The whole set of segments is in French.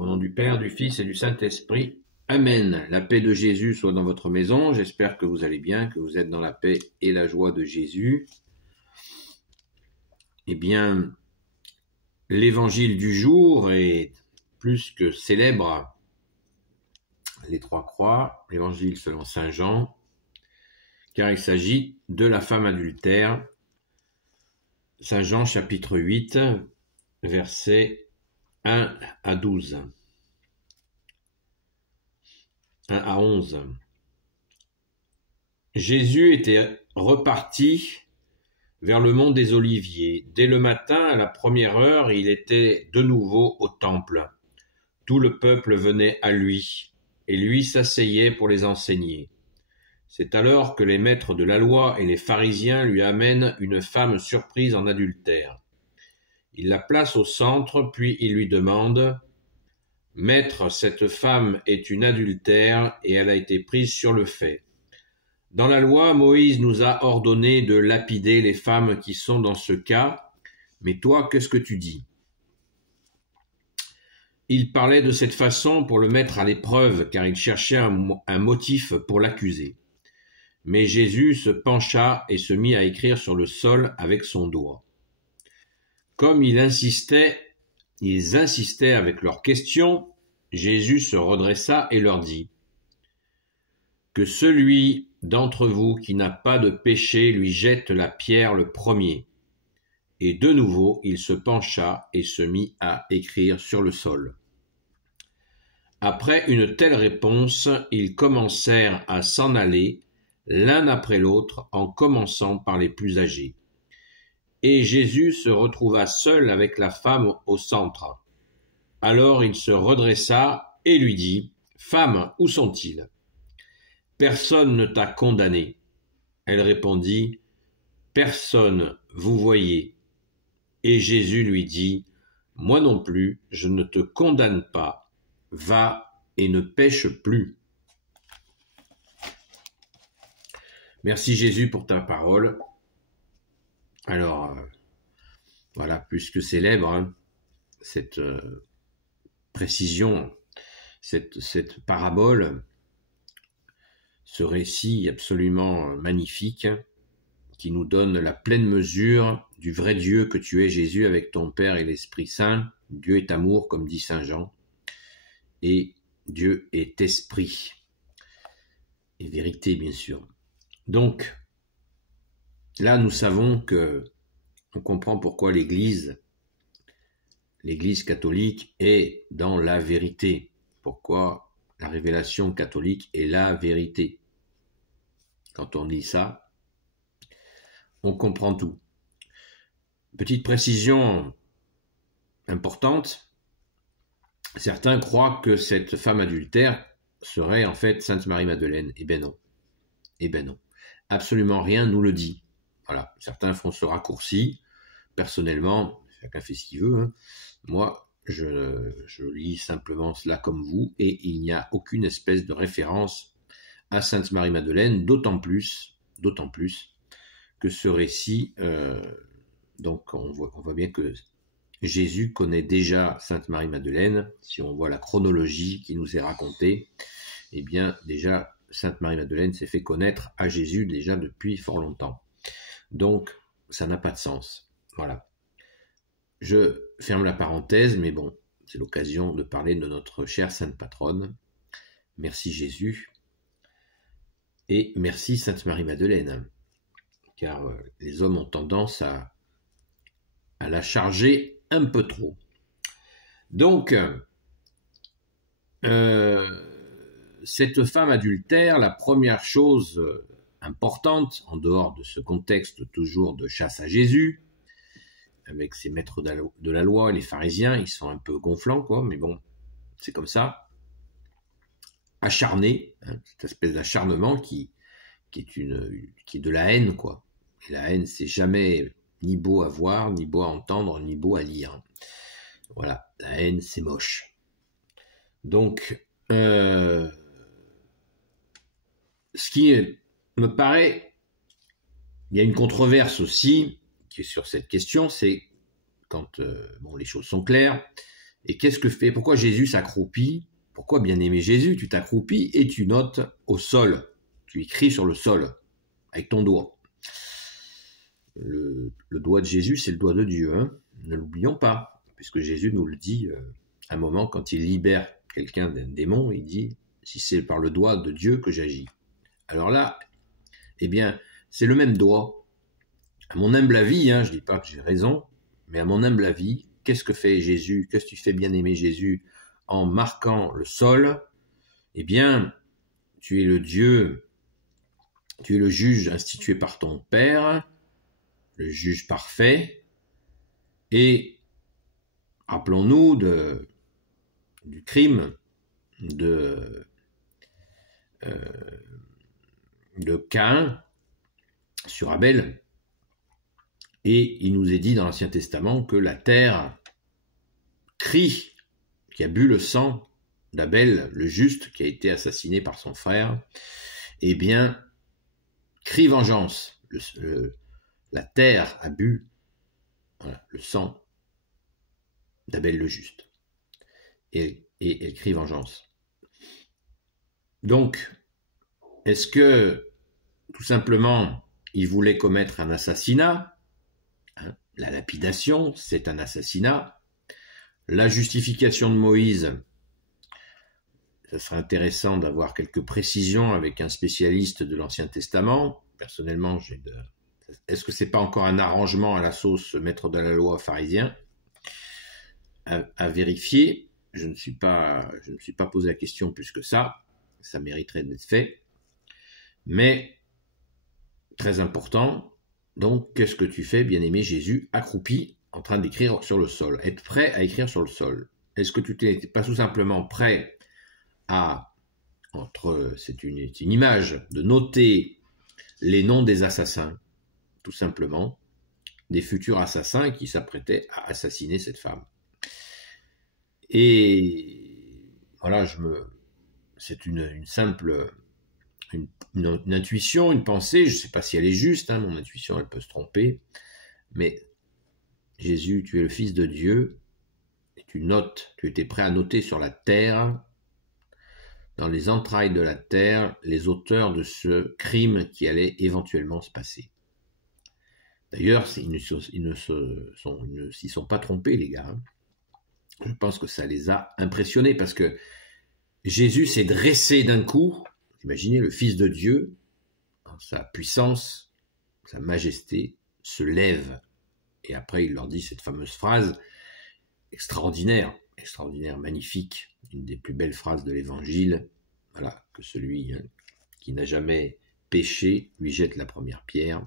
Au nom du Père, du Fils et du Saint-Esprit. Amen. La paix de Jésus soit dans votre maison. J'espère que vous allez bien, que vous êtes dans la paix et la joie de Jésus. Eh bien, l'évangile du jour est plus que célèbre. Les trois croix, l'évangile selon saint Jean, car il s'agit de la femme adultère. Saint Jean chapitre 8, versets 1 à 12. 1 à 11. Jésus était reparti vers le mont des Oliviers. Dès le matin, à la première heure, il était de nouveau au temple. Tout le peuple venait à lui, et lui s'asseyait pour les enseigner. C'est alors que les maîtres de la loi et les pharisiens lui amènent une femme surprise en adultère. Il la place au centre, puis il lui demande « Maître, cette femme est une adultère et elle a été prise sur le fait. Dans la loi, Moïse nous a ordonné de lapider les femmes qui sont dans ce cas, mais toi, qu'est-ce que tu dis ?» Il parlait de cette façon pour le mettre à l'épreuve, car il cherchait un motif pour l'accuser. Mais Jésus se pencha et se mit à écrire sur le sol avec son doigt. Comme ils insistaient avec leurs questions, Jésus se redressa et leur dit « Que celui d'entre vous qui n'a pas de péché lui jette la pierre le premier. » Et de nouveau, il se pencha et se mit à écrire sur le sol. Après une telle réponse, ils commencèrent à s'en aller, l'un après l'autre, en commençant par les plus âgés. Et Jésus se retrouva seul avec la femme au centre. Alors il se redressa et lui dit « Femme, où sont-ils ? Personne ne t'a condamné. » Elle répondit « Personne, vous voyez. » Et Jésus lui dit « Moi non plus, je ne te condamne pas. Va et ne pêche plus. » Merci Jésus pour ta parole. Alors, voilà, plus que célèbre, hein, cette précision, cette parabole, ce récit absolument magnifique qui nous donne la pleine mesure du vrai Dieu que tu es, Jésus, avec ton Père et l'Esprit Saint. Dieu est amour, comme dit saint Jean, et Dieu est esprit, et vérité, bien sûr. Donc, là, nous savons que on comprend pourquoi l'Église catholique est dans la vérité. Pourquoi la révélation catholique est la vérité. Quand on dit ça, on comprend tout. Petite précision importante, certains croient que cette femme adultère serait en fait Sainte Marie-Madeleine. Eh bien non. Eh bien non. Absolument rien nous le dit. Voilà. Certains font ce raccourci. Personnellement, chacun fait ce qu'il veut. Hein. Moi, je lis simplement cela comme vous, et il n'y a aucune espèce de référence à Sainte Marie-Madeleine, d'autant plus que ce récit, donc on voit bien que Jésus connaît déjà Sainte Marie-Madeleine. Si on voit la chronologie qui nous est racontée, eh bien déjà Sainte Marie-Madeleine s'est fait connaître à Jésus déjà depuis fort longtemps. Donc ça n'a pas de sens. Voilà. Je ferme la parenthèse, mais bon, c'est l'occasion de parler de notre chère Sainte Patronne. Merci Jésus. Et merci Sainte Marie-Madeleine. Car les hommes ont tendance à la charger un peu trop. Donc, cette femme adultère, la première chose importante, en dehors de ce contexte toujours de chasse à Jésus, avec ses maîtres de la loi, les pharisiens, ils sont un peu gonflants, quoi, mais bon, c'est comme ça. Acharné, hein, cette espèce d'acharnement qui est de la haine, quoi. Et la haine, c'est jamais ni beau à voir, ni beau à entendre, ni beau à lire. Voilà, la haine, c'est moche. Donc, ce qui me paraît, il y a une controverse aussi qui est sur cette question, c'est quand les choses sont claires, Et qu'est-ce que fait? Pourquoi Jésus s'accroupit? Pourquoi, bien-aimé Jésus, tu t'accroupis et tu notes au sol? Tu écris sur le sol, avec ton doigt. Le doigt de Jésus, c'est le doigt de Dieu, hein, ne l'oublions pas, puisque Jésus nous le dit à un moment quand il libère quelqu'un d'un démon, il dit « si c'est par le doigt de Dieu que j'agis ». Alors là, eh bien, c'est le même doigt. À mon humble avis, hein, je ne dis pas que j'ai raison, mais à mon humble avis, qu'est-ce que fait Jésus? Qu'est-ce que tu fais, bien-aimé Jésus, en marquant le sol? Eh bien, tu es le Dieu, tu es le juge institué par ton Père, le juge parfait, et rappelons-nous du crime de Caïn sur Abel, et il nous est dit dans l'Ancien Testament que la terre crie, qui a bu le sang d'Abel, le juste, qui a été assassiné par son frère, eh bien, crie vengeance. La terre a bu le sang d'Abel le juste. Et elle crie vengeance. Donc, est-ce que, tout simplement, il voulait commettre un assassinat? La lapidation, c'est un assassinat. La justification de Moïse, ça serait intéressant d'avoir quelques précisions avec un spécialiste de l'Ancien Testament. Personnellement, est-ce que c'est pas encore un arrangement à la sauce maître de la loi pharisien? À vérifier. Je ne me suis pas posé la question plus que ça mériterait d'être fait. Mais, très important, donc, qu'est-ce que tu fais, bien-aimé Jésus, accroupi, en train d'écrire sur le sol? Être prêt à écrire sur le sol. Est-ce que tu n'es pas tout simplement prêt à, c'est une image, de noter les noms des assassins, tout simplement, des futurs assassins qui s'apprêtaient à assassiner cette femme? Et voilà, c'est une simple une intuition, une pensée, je ne sais pas si elle est juste, hein, mon intuition elle peut se tromper, mais Jésus, tu es le Fils de Dieu, et tu étais prêt à noter sur la terre, dans les entrailles de la terre, les auteurs de ce crime qui allait éventuellement se passer. D'ailleurs, ils ne s'y sont pas trompés, les gars. Je pense que ça les a impressionnés, parce que Jésus s'est dressé d'un coup. Imaginez le Fils de Dieu, dans sa puissance, sa majesté, se lève. Et après, il leur dit cette fameuse phrase extraordinaire, magnifique, une des plus belles phrases de l'Évangile. Voilà, que celui qui n'a jamais péché lui jette la première pierre,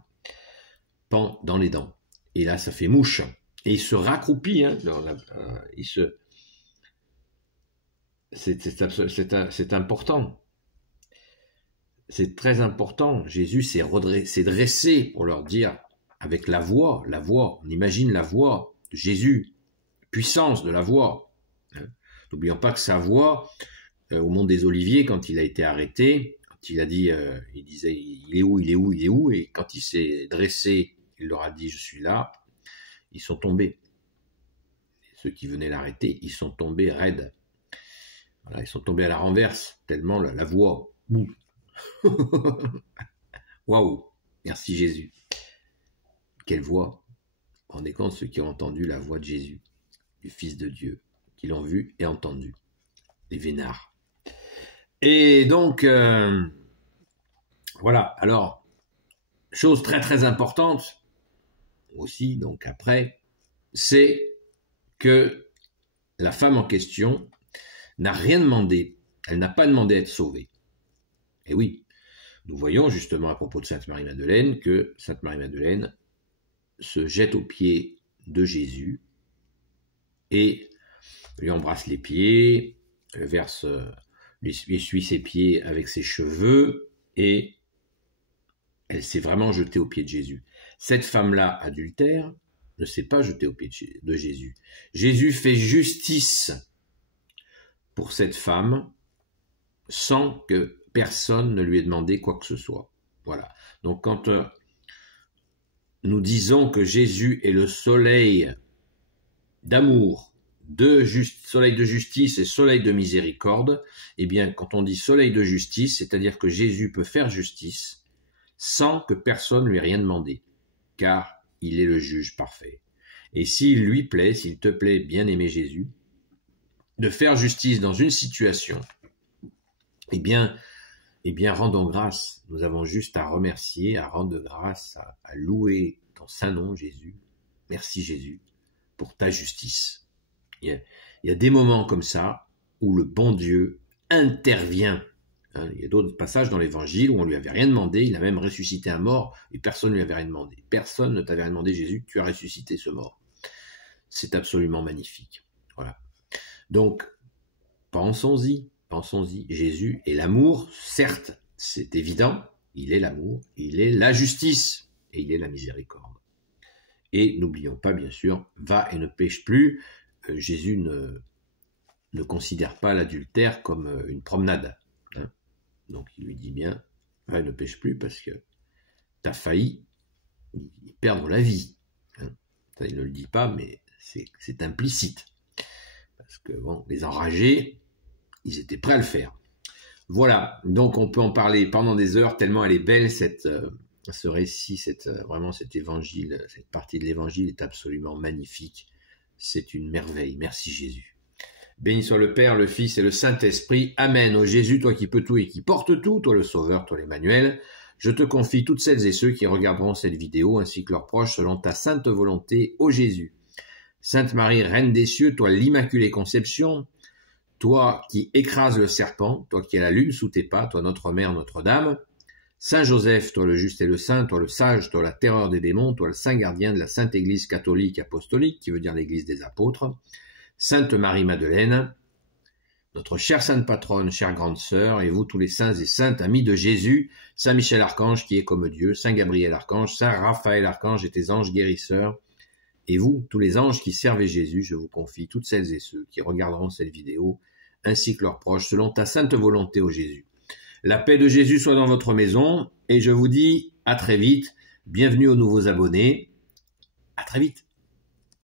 pend dans les dents. Et là, ça fait mouche. Et il se raccroupit, c'est important. C'est très important. Jésus s'est dressé pour leur dire, avec la voix, on imagine la voix de Jésus, puissance de la voix. N'oublions pas que sa voix, au Mont des Oliviers, quand il a été arrêté, quand il a dit, il disait, il est où, et quand il s'est dressé, il leur a dit, je suis là, ils sont tombés. Et ceux qui venaient l'arrêter, ils sont tombés raides. Voilà, ils sont tombés à la renverse, tellement la voix. Waouh, merci Jésus. Quelle voix. Vous vous rendez compte, ceux qui ont entendu la voix de Jésus, du Fils de Dieu, qui l'ont vu et entendu. Les vénards. Et donc, voilà. Alors, chose très très importante, aussi, donc après, c'est que la femme en question n'a rien demandé. Elle n'a pas demandé à être sauvée. Et oui, nous voyons justement à propos de Sainte Marie-Madeleine que Sainte Marie-Madeleine se jette aux pieds de Jésus et lui embrasse les pieds, lui essuie ses pieds avec ses cheveux et elle s'est vraiment jetée aux pieds de Jésus. Cette femme-là, adultère, ne s'est pas jetée aux pieds de Jésus. Jésus fait justice pour cette femme sans que personne ne lui ait demandé quoi que ce soit. Voilà. Donc quand nous disons que Jésus est le soleil d'amour soleil de justice et soleil de miséricorde, eh bien, quand on dit soleil de justice, c'est-à-dire que Jésus peut faire justice sans que personne lui ait rien demandé, car il est le juge parfait. Et s'il lui plaît, s'il te plaît, bien-aimé Jésus, de faire justice dans une situation, eh bien, rendons grâce. Nous avons juste à remercier, à rendre grâce, à louer ton saint nom, Jésus. Merci, Jésus, pour ta justice. Il y a des moments comme ça où le bon Dieu intervient. Il y a d'autres passages dans l'Évangile où on ne lui avait rien demandé, il a même ressuscité un mort et personne ne lui avait rien demandé. Personne ne t'avait rien demandé, Jésus, tu as ressuscité ce mort. C'est absolument magnifique. Voilà. Donc, pensons-y. Jésus est l'amour, certes, c'est évident, il est l'amour, il est la justice et il est la miséricorde. Et n'oublions pas, bien sûr, va et ne pêche plus. Jésus ne considère pas l'adultère comme une promenade. Donc il lui dit bien, va et ne pêche plus parce que tu as failli y perdre la vie. Ça, il ne le dit pas, mais c'est implicite. Parce que bon, les enragés, ils étaient prêts à le faire. Voilà, donc on peut en parler pendant des heures, tellement elle est belle, ce récit, vraiment cet évangile, cette partie de l'évangile est absolument magnifique. C'est une merveille. Merci Jésus. Béni soit le Père, le Fils et le Saint-Esprit. Amen. Ô Jésus, toi qui peux tout et qui portes tout, toi le Sauveur, toi l'Emmanuel, je te confie toutes celles et ceux qui regarderont cette vidéo, ainsi que leurs proches, selon ta sainte volonté, ô Jésus. Sainte Marie, Reine des cieux, toi l'Immaculée Conception, toi qui écrases le serpent, toi qui as la lune sous tes pas, toi notre Mère, Notre-Dame, Saint Joseph, toi le juste et le saint, toi le sage, toi la terreur des démons, toi le saint gardien de la Sainte Église catholique apostolique, qui veut dire l'Église des apôtres, Sainte Marie-Madeleine, notre chère sainte patronne, chère grande sœur, et vous tous les saints et saintes amis de Jésus, Saint Michel Archange qui est comme Dieu, Saint Gabriel Archange, Saint Raphaël Archange et tes anges guérisseurs, et vous, tous les anges qui servez Jésus, je vous confie toutes celles et ceux qui regarderont cette vidéo, ainsi que leurs proches, selon ta sainte volonté, ô Jésus. La paix de Jésus soit dans votre maison, et je vous dis à très vite. Bienvenue aux nouveaux abonnés. À très vite.